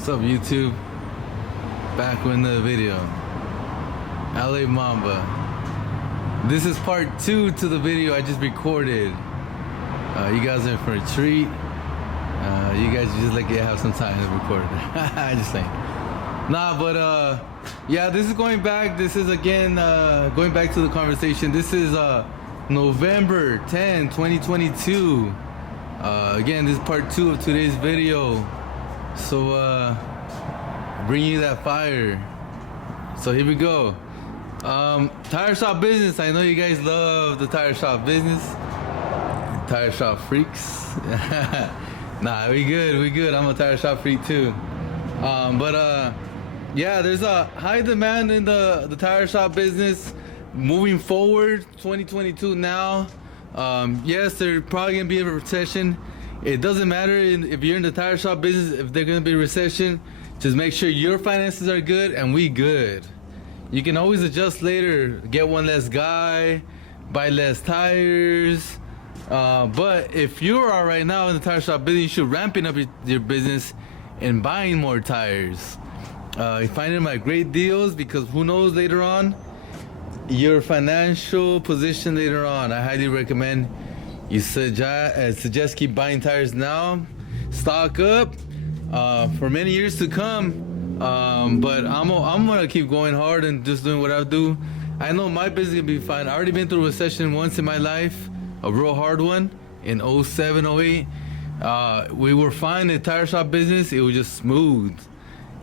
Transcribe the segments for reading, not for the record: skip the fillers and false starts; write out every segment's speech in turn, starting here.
What's up, YouTube? Back with another video. LA Mamba. This is part 2 to the video I just recorded. You guys are in for a treat. You guys just like have some time to record it. Just saying. Nah, but yeah, this is going back. This is again going back to the conversation. This is November 10, 2022. Again, this is part 2 of today's video. So bring you that fire. So here we go. Tire shop business. I know you guys love the tire shop business. Tire shop freaks. Nah, we good. I'm a tire shop freak too. Yeah, there's a high demand in the tire shop business moving forward. 2022 now. Yes, there's probably gonna be a recession. It doesn't matter if you're in the tire shop business, if there's gonna be a recession. Just make sure your finances are good and we good. You can always adjust later. Get one less guy, buy less tires. But if you are right now in the tire shop business, you should ramping up your business and buying more tires. Finding them at great deals, because who knows later on your financial position later on. I highly recommend you suggest keep buying tires now, stock up for many years to come. But I'm gonna keep going hard and just doing what I do. I know my business will be fine. I already been through a recession once in my life, a real hard one in 07, 08. We were fine in the tire shop business. It was just smooth,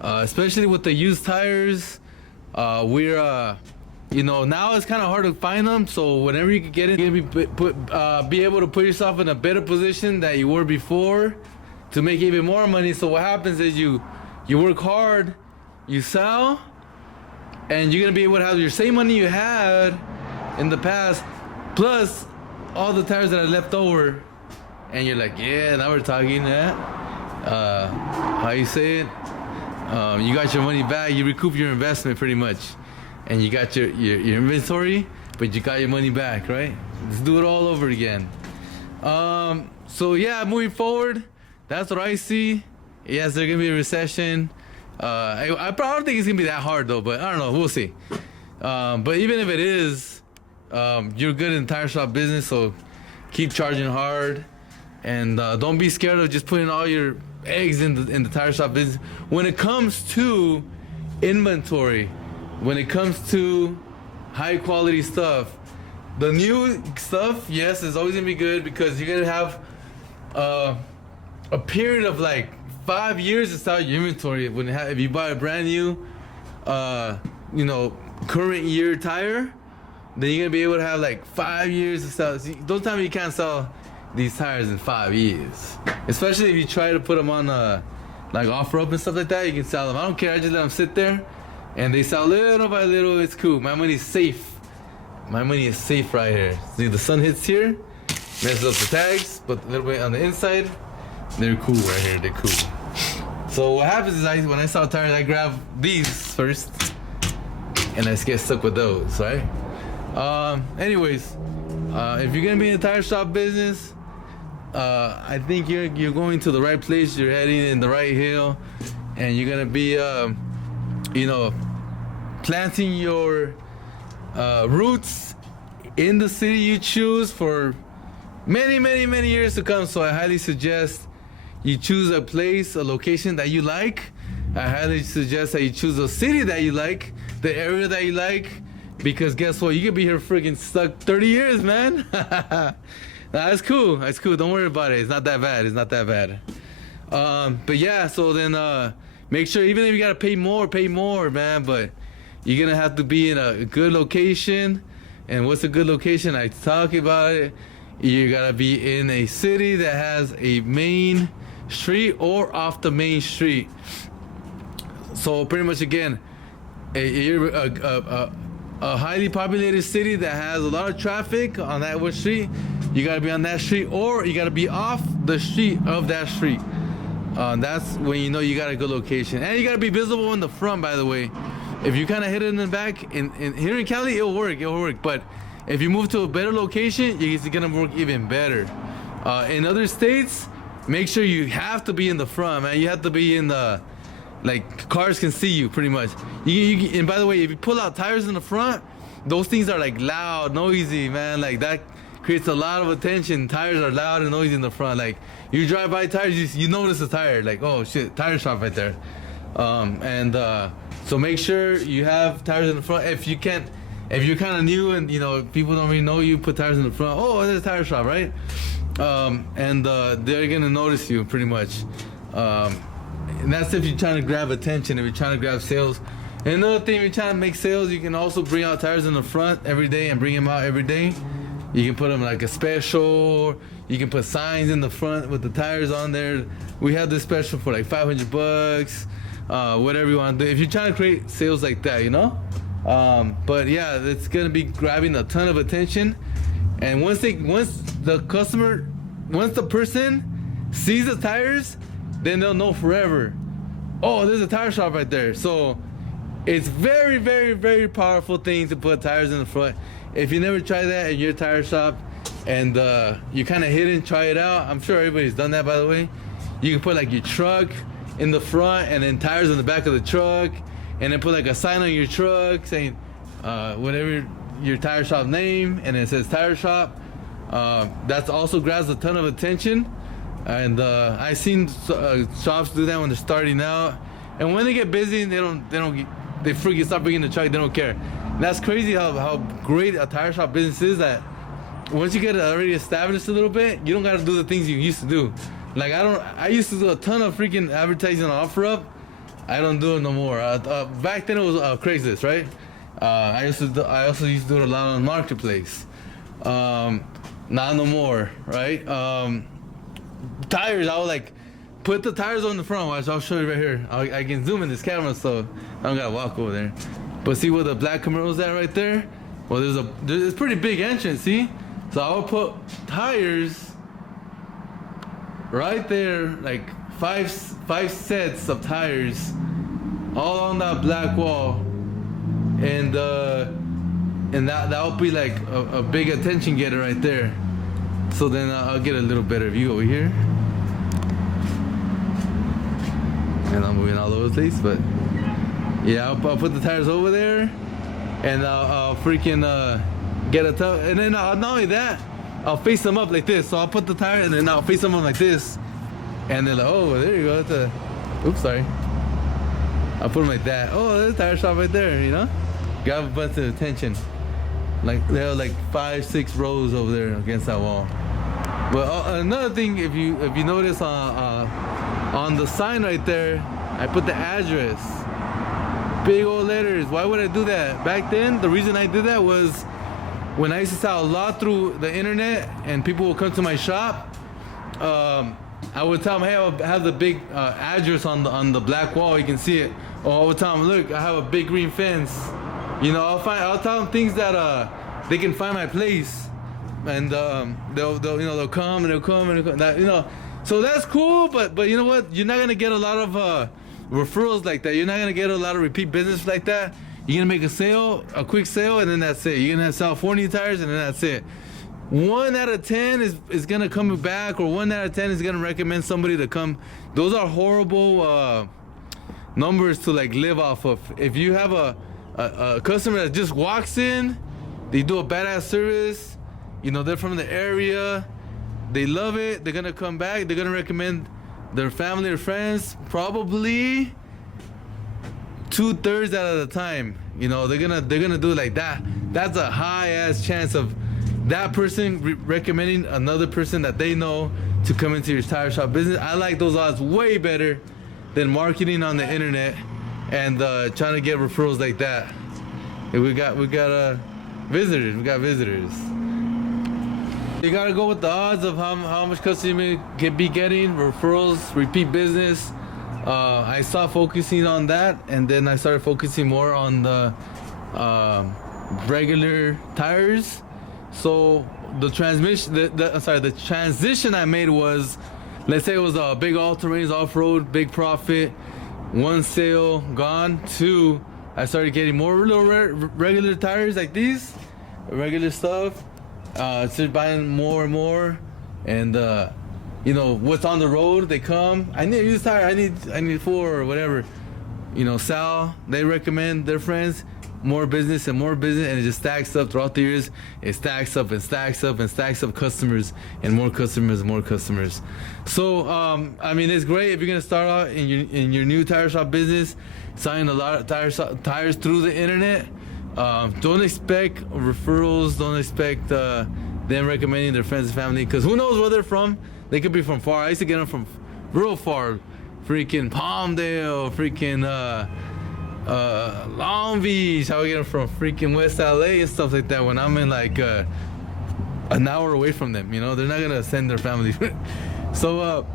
especially with the used tires. You know, now it's kind of hard to find them. So whenever you can get it, you're gonna be able to put yourself in a better position that you were before to make even more money. So what happens is you work hard, you sell, and you're gonna be able to have your same money you had in the past, plus all the tires that are left over. And you're like, yeah, now we're talking. How you say it? You got your money back. You recoup your investment pretty much. And you got your inventory, but you got your money back, right? Let's do it all over again. So yeah, moving forward, that's what I see. Yes, there's gonna be a recession. I don't think it's gonna be that hard though, but I don't know, we'll see. But even if it is, you're good in the tire shop business, so keep charging hard, and don't be scared of just putting all your eggs in the tire shop business. When it comes to inventory, when it comes to high quality stuff, the new stuff, yes, is always gonna be good, because you're gonna have a period of like 5 years to sell your inventory. If you buy a brand new, current year tire, then you're gonna be able to have like 5 years to sell. See, don't tell me you can't sell these tires in 5 years. Especially if you try to put them on like off-road and stuff like that, you can sell them. I don't care. I just let them sit there. And they sell little by little. It's cool. My money's safe. My money is safe right here. See, the sun hits here, messes up the tags, but a little bit on the inside, they're cool right here. They're cool. So what happens is when I sell tires, I grab these first, and I get stuck with those, right? Anyways, if you're gonna be in the tire shop business, I think you're going to the right place. You're heading in the right hill, and you're gonna be, planting your roots in the city you choose for many years to come. So I highly suggest you choose a place, a location that you like. I highly suggest that you choose a city that you like, the area that you like, because guess what? You could be here freaking stuck 30 years, man. That's cool. That's cool. Don't worry about it. It's not that bad. But yeah, so then make sure, even if you gotta pay more, man. But you're gonna have to be in a good location. And what's a good location? I talk about it. You gotta be in a city that has a main street or off the main street. So pretty much, again, a highly populated city that has a lot of traffic on that one street, you gotta be on that street, or you gotta be off the street of that street. That's when you know you got a good location. And you gotta be visible in the front, by the way. If you kind of hit it in the back, in here in Cali, it'll work. But if you move to a better location, it's gonna work even better. In other states, make sure you have to be in the front, man. You have to be in the like cars can see you pretty much. And by the way, if you pull out tires in the front, those things are like loud, noisy, man. Like that creates a lot of attention. Tires are loud and noisy in the front. Like you drive by tires, you notice a tire. Like, oh shit, tire shop right there. So make sure you have tires in the front. If you're kind of new and people don't really know you, put tires in the front. Oh, there's a tire shop, right? They're gonna notice you pretty much. And that's if you're trying to grab attention, if you're trying to grab sales. And another thing, if you're trying to make sales, you can also bring out tires in the front every day and bring them out every day. You can put them like a special. You can put signs in the front with the tires on there. We have this special for like $500, whatever you want to do. If you're trying to create sales like that, But yeah, it's gonna be grabbing a ton of attention. And once the person sees the tires, then they'll know forever. Oh, there's a tire shop right there. So it's very, very, very powerful thing to put tires in the front. If you never tried that at your tire shop and you kind of hidden, try it out. I'm sure everybody's done that, by the way. You can put like your truck in the front and then tires in the back of the truck, and then put like a sign on your truck saying whatever your tire shop name, and it says tire shop. That also grabs a ton of attention. And I've seen shops do that when they're starting out, and when they get busy, they freaking stop bringing the truck. They don't care. And that's crazy how great a tire shop business is. That once you get it already established a little bit, you don't got to do the things you used to do. Like I used to do a ton of freaking advertising on OfferUp. I don't do it no more. Back then it was Craigslist, right? I also used to do it a lot on Marketplace. Not no more, right? Tires, I would like put the tires on the front. Watch, I'll show you right here. I can zoom in this camera, so I don't gotta walk over there. But see where the black Camaro's at right there? Well, there's a pretty big entrance. See? So I will put tires right there, like five sets of tires, all on that black wall, and that'll be like a big attention getter right there. So then I'll get a little better view over here. And I'm moving all over the place, but yeah, I'll put the tires over there, and I'll freaking get a tub. And then not only that, I'll face them up like this. So I'll put the tire, and then I'll face them up like this. And they're like, oh, there you go. Oops, sorry. I'll put them like that. Oh, there's a tire shop right there, Grab a bunch of attention. Like there are like 5-6 rows over there against that wall. But another thing, if you notice on the sign right there, I put the address, big old letters. Why would I do that? Back then, the reason I did that was when I used to sell a lot through the internet and people would come to my shop. I would tell them, hey, I have the big address on the black wall. You can see it. Or I would tell them, look, I have a big green fence. I'll tell them things that they can find my place, and they'll come and they'll come. So that's cool. But you know what? You're not gonna get a lot of referrals like that. You're not gonna get a lot of repeat business like that. You're gonna make a quick sale, and then that's it. You're gonna sell 40 tires, and then that's it. 1 out of 10 is gonna come back, or 1 out of 10 is gonna recommend somebody to come. Those are horrible numbers to like live off of. If you have a customer that just walks in, they do a badass service, they're from the area, they love it, they're gonna come back, they're gonna recommend their family or friends, probably 2/3 out of the time. They're gonna do it like that. That's a high ass chance of that person recommending another person that they know to come into your tire shop business. I like those odds way better than marketing on the internet and trying to get referrals like that. We got visitors. We got visitors. You gotta go with the odds of how much customer you can be getting, referrals, repeat business. I stopped focusing on that, and then I started focusing more on the regular tires. So the transition I made was, let's say it was a big all-terrain, off-road, big profit, 1 sale gone. 2, I started getting more little regular tires like these, regular stuff. Started buying more and more, and what's on the road, they come. I need a used tire. I need 4 or whatever. Sal, they recommend their friends more business and more business, and it just stacks up throughout the years. It stacks up and stacks up and stacks up customers and more customers and more customers. So I mean, it's great if you're gonna start out in your new tire shop business, selling a lot of tires through the internet. Don't expect referrals. Don't expect them recommending their friends and family, because who knows where they're from. They could be from far. I used to get them from real far, freaking Palmdale, freaking Long Beach. I would get them from freaking West LA and stuff like that, when I'm in like an hour away from them. They're not gonna send their family. So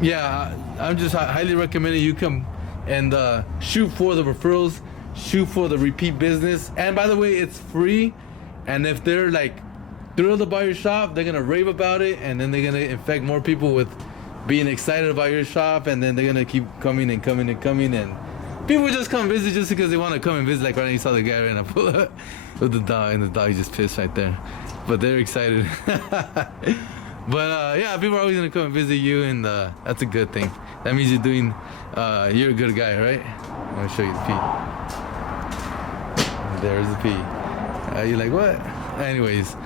yeah, I'm just highly recommending you come and shoot for the referrals, shoot for the repeat business. And by the way, it's free. And if they're like thrilled about your shop, they're gonna rave about it, and then they're gonna infect more people with being excited about your shop, and then they're gonna keep coming and coming and coming, and people just come visit just because they want to come and visit. Like right now, you saw the guy right now pull up with the dog, and the dog just pissed right there, but they're excited. But yeah, people are always gonna come and visit you, and that's a good thing. That means you're a good guy, right? I'm gonna show you the pee. There's the pee. You're like, what? Anyways,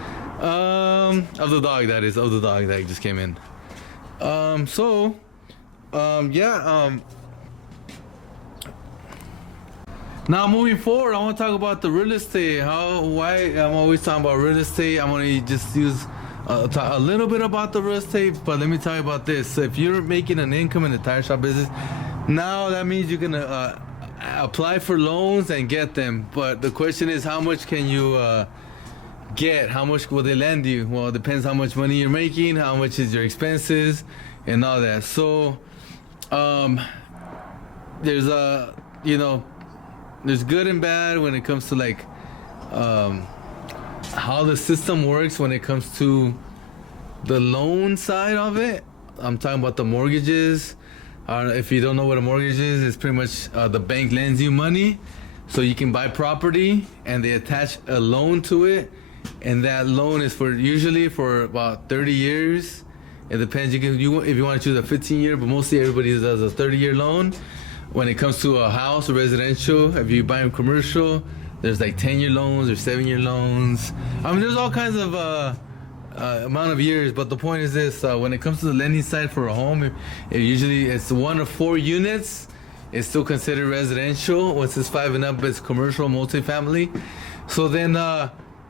of the dog, that is, of the dog that just came in. Now moving forward, I want to talk about the real estate. Why I'm always talking about real estate. I'm gonna just use a little bit about the real estate, but let me tell you about this. So if you're making an income in the tire shop business, now that means you're gonna apply for loans and get them. But the question is, how much can you get? How much will they lend you? Well, it depends how much money you're making, how much is your expenses, and all that. So there's there's good and bad when it comes to like how the system works when it comes to the loan side of it. I'm talking about the mortgages. If you don't know what a mortgage is, it's pretty much the bank lends you money so you can buy property, and they attach a loan to it, and that loan is usually for about 30 years. It depends. If you want to choose a 15-year, but mostly everybody does a 30-year loan. When it comes to a house or residential, if you buy them commercial, there's like 10-year loans or 7-year loans. I mean, there's all kinds of amount of years, but the point is this: when it comes to the lending side for a home, it's 1 or 4 units. It's still considered residential. Once it's 5 and up, it's commercial, multifamily. So then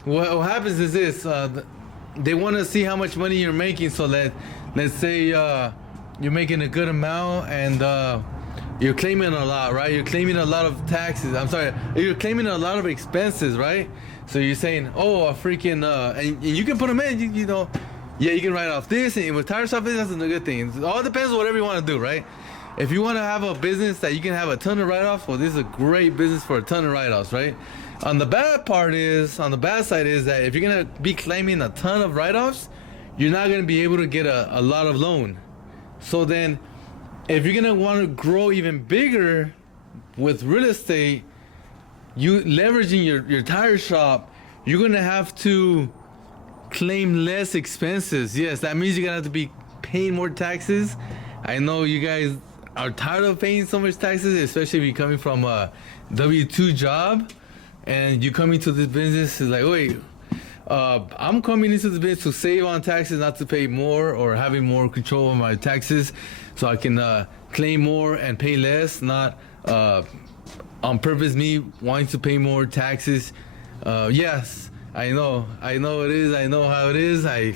what happens is this: they want to see how much money you're making. So let's say you're making a good amount, and you're claiming a lot, right? You're claiming a lot of taxes. You're claiming a lot of expenses, right? So you're saying, oh, a freaking, and you can put them in, yeah, you can write off this, and with tire shop business, that's a good thing. It all depends on whatever you want to do, right? If you want to have a business that you can have a ton of write-offs, well, this is a great business for a ton of write-offs, right? On the bad side is that if you're going to be claiming a ton of write-offs, you're not going to be able to get a lot of loan. So then, if you're gonna want to grow even bigger with real estate, you leveraging your tire shop, you're gonna have to claim less expenses. Yes, that means you're gonna have to be paying more taxes. I know you guys are tired of paying so much taxes, especially if you're coming from a W-2 job and you coming to this business is like, wait, I'm coming into the business to save on taxes, not to pay more, or having more control of my taxes, so I can claim more and pay less, not on purpose me wanting to pay more taxes. Yes, I know it is. I know how it is. I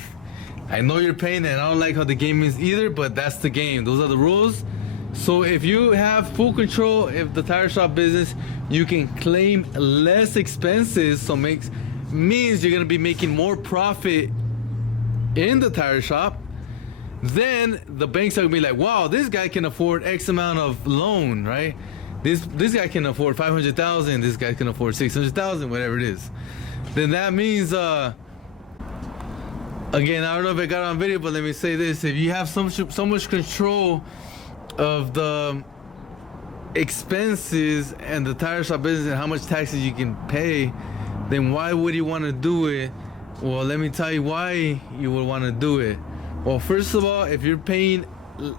know you're paying, and I don't like how the game is either, but that's the game. Those are the rules. So if you have full control of the tire shop business, you can claim less expenses, so means you're gonna be making more profit in the tire shop. Then the banks are gonna be like, wow, this guy can afford X amount of loan, right? This guy can afford 500,000. This guy can afford 600,000, whatever it is. Then that means, again, I don't know if I got it on video, but let me say this: if you have so much control of the expenses and the tire shop business and how much taxes you can pay, then why would you want to do it? Well, let me tell you why you would want to do it. Well, first of all, if you're paying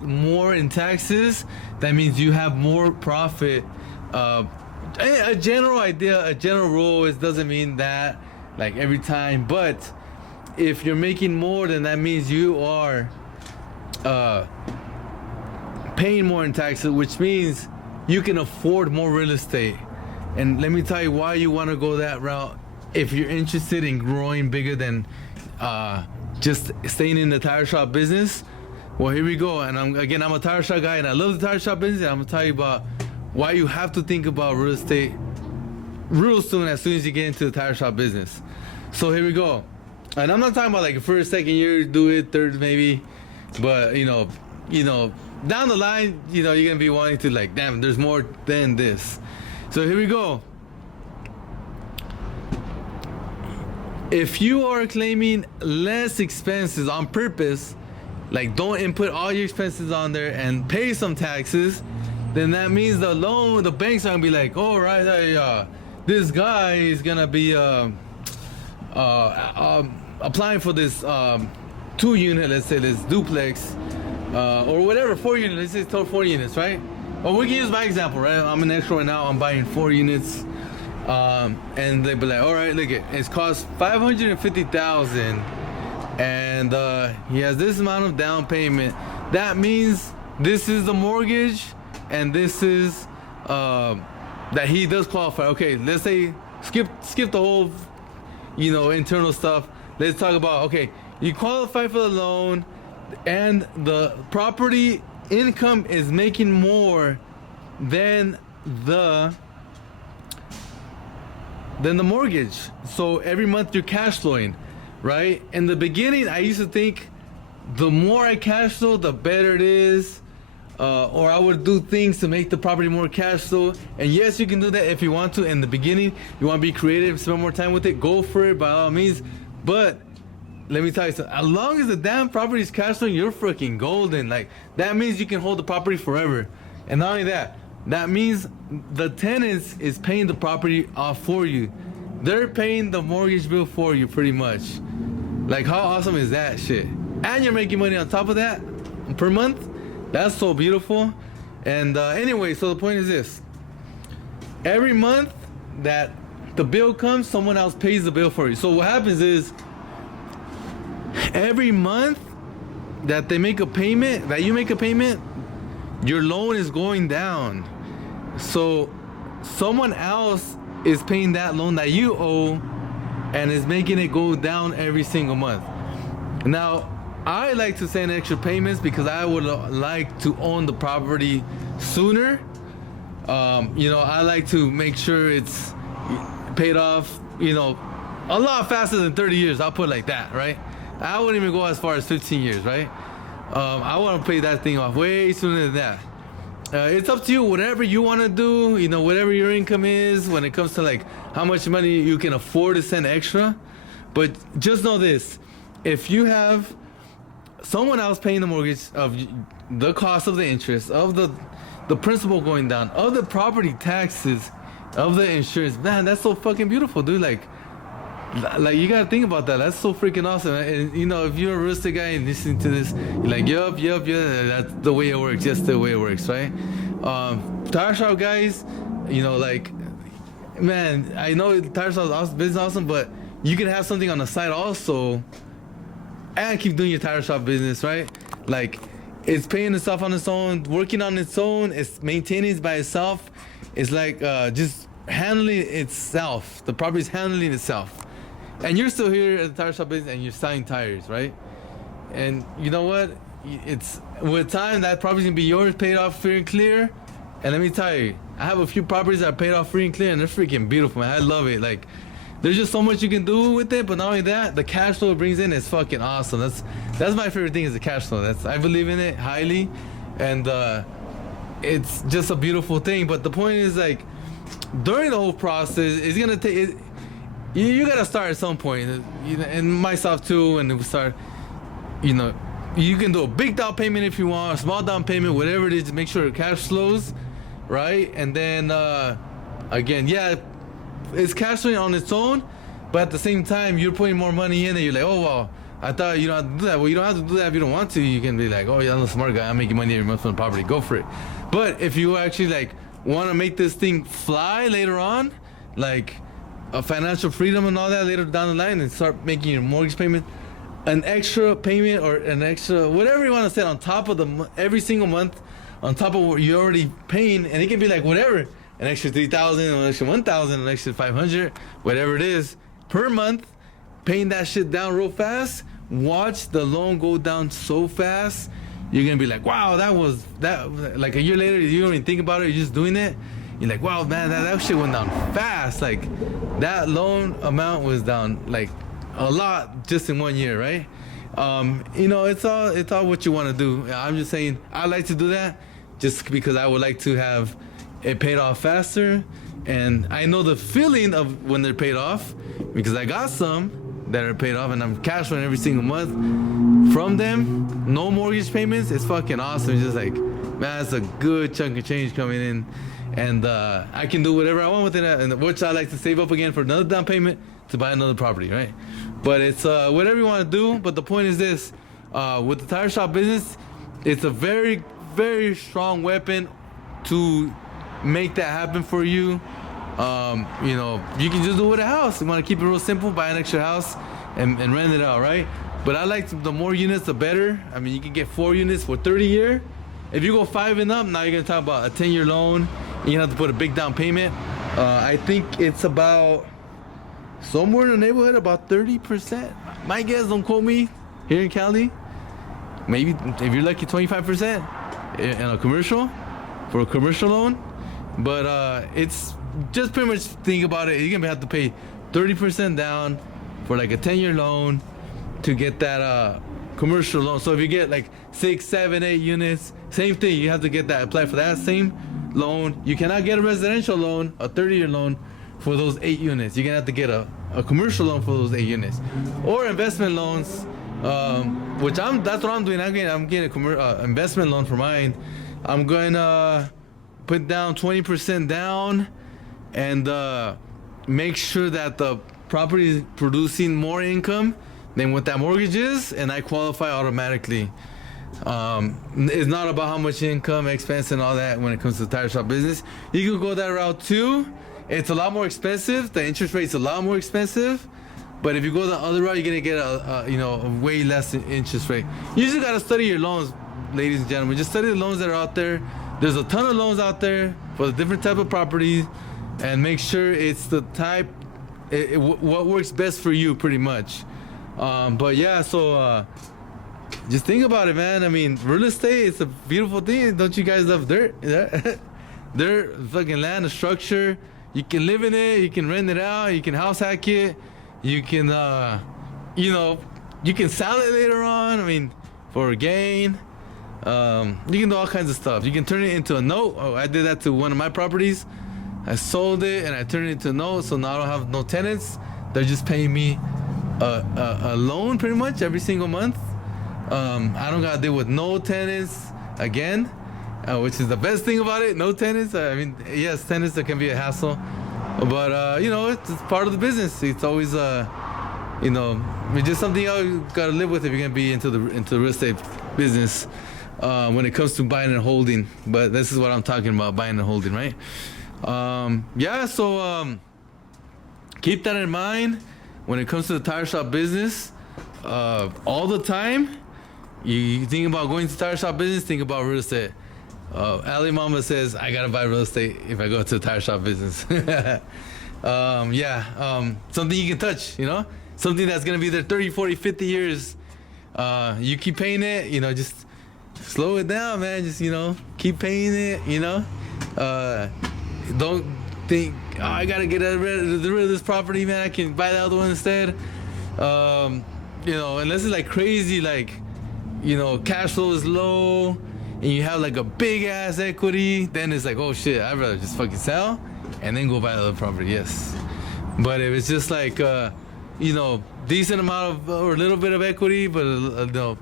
more in taxes, that means you have more profit. A general idea, a general rule, it doesn't mean that like every time, but if you're making more, then that means you are paying more in taxes, which means you can afford more real estate. And let me tell you why you want to go that route if you're interested in growing bigger than just staying in the tire shop business. Well, here we go. And I'm a tire shop guy, and I love the tire shop business. And I'm gonna tell you about why you have to think about real estate real soon, as soon as you get into the tire shop business. So here we go. And I'm not talking about like first, second year, do it, third maybe, but you know, down the line, you're gonna be wanting to like, damn, there's more than this. So here we go. If you are claiming less expenses on purpose, like don't input all your expenses on there and pay some taxes, then that means the banks are gonna be like, oh right, this guy is gonna be applying for this 2-unit, let's say this duplex, or whatever, 4 units, let's say it's total 4 units, right? Or we can use my example, right? I'm an extra right now, I'm buying 4 units, and they be like, all right, look, it's cost $550,000, and he has this amount of down payment. That means this is the mortgage, and this is that he does qualify. Okay, let's say skip the whole internal stuff. Let's talk about, okay, you qualify for the loan and the property income is making more than the mortgage. So every month you're cash flowing, right? In the beginning, I used to think the more I cash flow, the better it is. Or I would do things to make the property more cash flow. And yes, you can do that if you want to. In the beginning, you want to be creative, spend more time with it, go for it by all means. But let me tell you something, as long as the damn property is cash flowing, you're freaking golden. Like, that means you can hold the property forever. And not only that, that means the tenants is paying the property off for you. They're paying the mortgage bill for you, pretty much. Like, how awesome is that shit? And you're making money on top of that per month. That's so beautiful. And anyway, so the point is this. Every month that the bill comes, someone else pays the bill for you. So what happens is, every month that they make a payment, that you make a payment, your loan is going down. So someone else is paying that loan that you owe and is making it go down every single month. Now, I like to send extra payments because I would like to own the property sooner. I like to make sure it's paid off, a lot faster than 30 years. I'll put it like that, right? I wouldn't even go as far as 15 years, right? I want to pay that thing off way sooner than that. It's up to you, whatever you want to do, whatever your income is when it comes to like how much money you can afford to send extra. But just know this, if you have someone else paying the mortgage, of the cost of the interest, of the principal going down, of the property taxes, of the insurance, man, that's so fucking beautiful, dude. Like you gotta think about that. That's so freaking awesome. And if you're a real estate guy and listening to this, you're like, yup, that's the way it works. Just the way it works, right? Tire shop guys, like, man, I know tire shop is awesome, business awesome, but you can have something on the side also and keep doing your tire shop business, right? Like, it's paying itself on its own, working on its own, it's maintaining it by itself. It's like just handling itself. The property is handling itself. And you're still here at the tire shop business and you're selling tires, right? And you know what? It's with time that property's gonna be yours, paid off free and clear. And let me tell you, I have a few properties that are paid off free and clear, and they're freaking beautiful, man. I love it. Like, there's just so much you can do with it, but not only that, the cash flow it brings in is fucking awesome. That's my favorite thing, is the cash flow. I believe in it highly, and it's just a beautiful thing. But the point is, like, during the whole process, it's gonna take. You gotta start at some point, and myself too. And we start, you can do a big down payment if you want, a small down payment, whatever it is, to make sure the cash flows, right? And then again, yeah, it's cash flowing on its own, but at the same time, you're putting more money in, and you're like, oh well, I thought you don't have to do that. Well, you don't have to do that if you don't want to. You can be like, oh yeah, I'm a smart guy. I'm making money every month from the property. Go for it. But if you actually like want to make this thing fly later on, like a financial freedom and all that later down the line, and start making your mortgage payment, an extra payment or an extra whatever you want to set on top of every single month, on top of what you're already paying, and it can be like whatever, an extra 3,000, an extra 1,000, an extra 500, whatever it is per month, paying that shit down real fast. Watch the loan go down so fast. You're gonna be like, wow, that was that. Like a year later, you don't even think about it. You're just doing it. You're like, wow, man, that shit went down fast. Like that loan amount was down like a lot just in 1 year, right? You know, it's all what you want to do. I'm just saying, I like to do that just because I would like to have it paid off faster, and I know the feeling of when they're paid off because I got some that are paid off and I'm cash flowing every single month from them. No mortgage payments. It's fucking awesome. It's just like, man, that's a good chunk of change coming in, and I can do whatever I want with it, and which I like to save up again for another down payment to buy another property, right? But it's whatever you want to do. But the point is this: with the tire shop business, it's a very, very strong weapon to make that happen for you. You know, you can just do it with a house. You want to keep it real simple, buy an extra house and rent it out, right? But I like the more units, the better. I mean, you can get 4 units for 30 year. If you go 5 and up, now you're gonna talk about a 10-year loan. You have to put a big down payment. I think it's about somewhere in the neighborhood about 30%. My guess, don't quote me, here in Cali. Maybe if you're lucky, 25% in a commercial, for a commercial loan. But it's just pretty much think about it. You're gonna have to pay 30% down for like a 10-year loan to get that commercial loan. So if you get like 6, 7, 8 units, same thing. You have to get that, apply for that same loan. You cannot get a residential loan, a 30-year loan for those 8 units. You're gonna have to get a commercial loan for those 8 units, or investment loans. Which that's what I'm doing. I'm getting a investment loan for mine. I'm going to put down 20% down, and make sure that the property is producing more income than what that mortgage is, and I qualify automatically. It's not about how much income, expense, and all that when it comes to the tire shop business. You can go that route too. It's a lot more expensive. The interest rate's a lot more expensive. But if you go the other route, you're gonna get a way less interest rate. You just gotta study your loans, ladies and gentlemen. Just study the loans that are out there. There's a ton of loans out there for the different type of properties, and make sure it's the type, what works best for you, pretty much. But yeah, so just think about it, man. I mean, real estate, it's a beautiful thing. Don't you guys love dirt? Dirt, fucking land, a structure. You can live in it. You can rent it out. You can house hack it. You can, you can sell it later on. I mean, for a gain. You can do all kinds of stuff. You can turn it into a note. Oh, I did that to one of my properties. I sold it and I turned it into a note. So now I don't have no tenants. They're just paying me a loan pretty much every single month. I don't gotta deal with no tenants again, which is the best thing about it. No tenants. I mean, yes, tenants, that can be a hassle. But it's part of the business. It's always it's just something you gotta live with if you're gonna be into the real estate business when it comes to buying and holding. But this is what I'm talking about, buying and holding, right? So keep that in mind when it comes to the tire shop business. All the time, you think about going to tire shop business, think about real estate. Ali Mama says, I gotta buy real estate if I go to the tire shop business. Something you can touch, something that's gonna be there 30, 40, 50 years. You keep paying it, just slow it down, man. Just, keep paying it, don't think, I gotta get rid of this property, man. I can buy the other one instead. Unless it's like crazy, cash flow is low, and you have like a big ass equity, then it's like, oh shit, I'd rather just fucking sell and then go buy the other property. Yes. But if it's just like decent amount of or a little bit of equity, but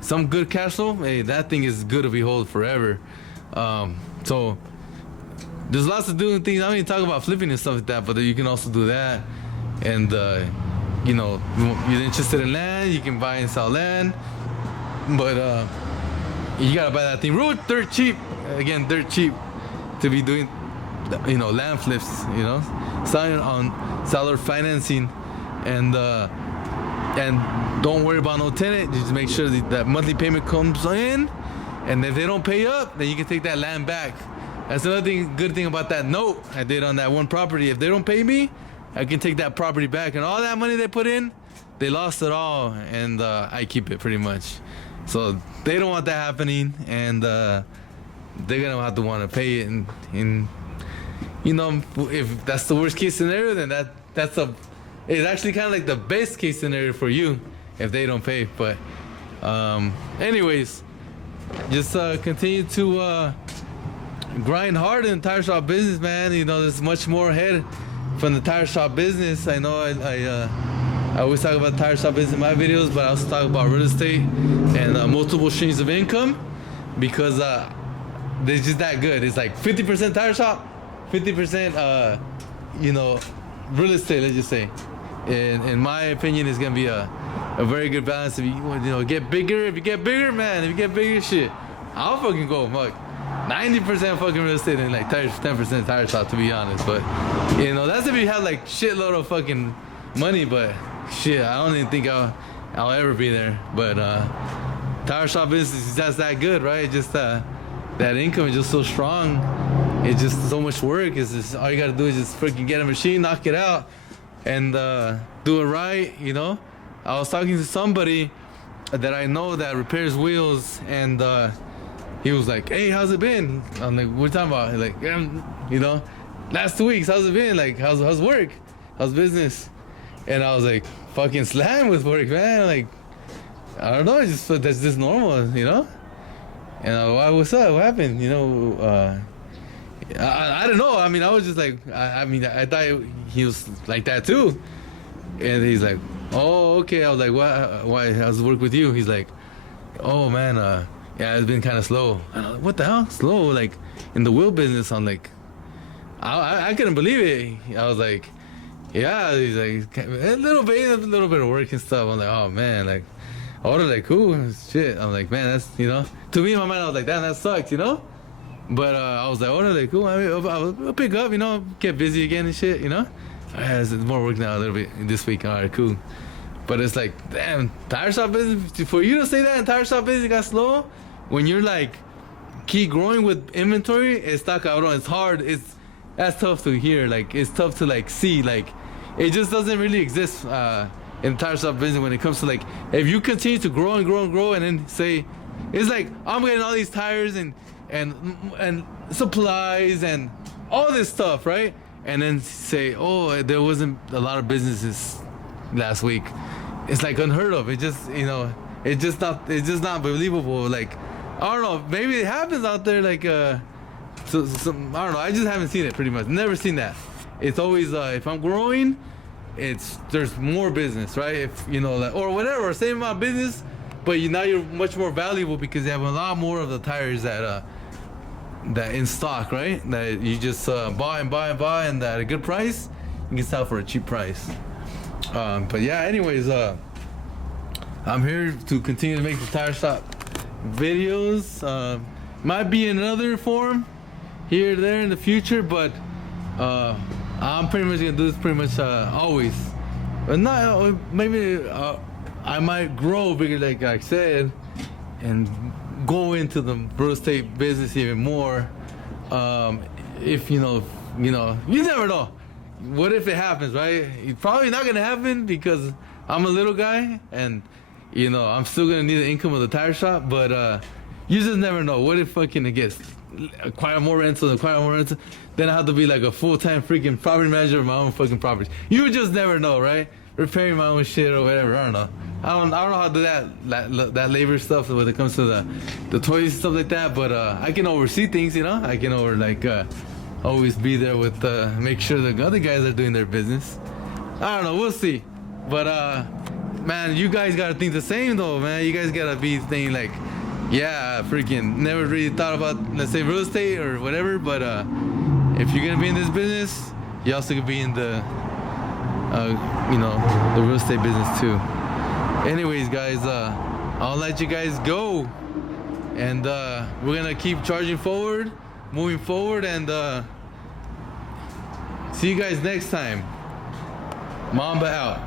some good cash flow, hey, that thing is good to behold forever. So there's lots of doing things. I don't even talk about flipping and stuff like that, but you can also do that. And you know, you're interested in land, you can buy and sell land. But you gotta buy that thing real dirt cheap. Again, dirt cheap to be doing, you know, land flips. You know, selling on seller financing, and don't worry about no tenant. Just make sure that monthly payment comes in, and if they don't pay up, then you can take that land back. That's another good thing about that note I did on that one property. If they don't pay me, I can take that property back, and all that money they put in, they lost it all, and I keep it pretty much. So they don't want that happening, and they're gonna have to want to pay it. And you know, if that's the worst case scenario, then it's actually kind of like the best case scenario for you if they don't pay. But anyways, just continue to grind hard in the tire shop business, man. You know, there's much more ahead from the tire shop business. I know I always talk about tire shop business in my videos, but I also talk about real estate and multiple streams of income, because they're just that good. It's like 50% tire shop, 50% you know, real estate, let's just say. And in my opinion, it's gonna be a very good balance. If you get bigger, if you get bigger, shit, I'll fucking go fuck 90% fucking real estate and like 10% tire shop, to be honest. But you know, that's if you have like shitload of fucking money. But shit, I don't even think I'll ever be there. But tire shop business is just that good, right? Just that income is just so strong. It's just so much work. It's just, all you gotta do is just freaking get a machine, knock it out, and do it right. You know, I was talking to somebody that I know that repairs wheels, and he was like, "Hey, how's it been?" I'm like, "What are you talking about?" He's like, "Yeah, you know, last 2 weeks, how's it been? Like, how's work? How's business?" And I was like, "Fucking slammed with work, man. Like, I don't know, it's just that's just normal, you know." And I was, "Why? What's up? What happened?" You know, I don't know. I mean, I was just like, I thought he was like that too. And he's like, "Oh, okay." I was like, Why? How's it work with you?" He's like, "Oh man, yeah, it's been kind of slow." And I'm like, "What the hell? Slow? Like in the wheel business?" I'm like, I couldn't believe it. I was like, "Yeah." He's like, a little bit of work and stuff. I'm like, "Oh man, like, I was like, cool, shit." I'm like, "Man, that's, you know," to me in my mind, I was like, "Damn, that sucks," you know. But I was like, "Oh, like, cool. I mean, I'll pick up, you know, get busy again and shit, you know." There's more work now a little bit this week. All right, cool. But it's like, damn, tire shop business, for you to say that in tire shop business got slow, when you're like keep growing with inventory, it's not cabrón. It's hard. That's tough to hear. Like, it's tough to like see. Like, it just doesn't really exist in tire shop business when it comes to like, if you continue to grow and grow and grow, and then say, it's like, I'm getting all these tires and supplies and all this stuff, right? And then say, "Oh, there wasn't a lot of businesses last week." It's like unheard of. It just, you know, it's just not believable. Like, I don't know, maybe it happens out there, like I don't know, I just haven't seen it, pretty much never seen that. It's always if I'm growing, there's more business, right? If you know, like, or whatever, same amount of business, but now you're much more valuable because you have a lot more of the tires that in stock, right? That you just buy and that at a good price, you can sell for a cheap price. But yeah, anyways, I'm here to continue to make the tire shop videos. Might be in another form here or there in the future, but I'm pretty much gonna do this pretty much always. But not maybe I might grow bigger, like I said, and go into the real estate business even more. If you never know. What if it happens, right? It's probably not gonna happen because I'm a little guy, and you know, I'm still gonna need the income of the tire shop. But you just never know. What if fucking it gets acquire more rentals, then I have to be like a full-time freaking property manager of my own fucking properties. You just never know, right? Repairing my own shit or whatever. I don't know. I don't know how to do that labor stuff when it comes to the toys and stuff like that. But I can oversee things, you know. I can always be there with make sure the other guys are doing their business. I don't know. We'll see. But man, you guys gotta think the same though, man. You guys gotta be thinking like, yeah, freaking never really thought about, let's say, real estate or whatever. But if you're gonna be in this business, you also could be in the you know, the real estate business too. Anyways, guys, I'll let you guys go, and we're gonna keep charging forward, moving forward, and see you guys next time. Mamba out.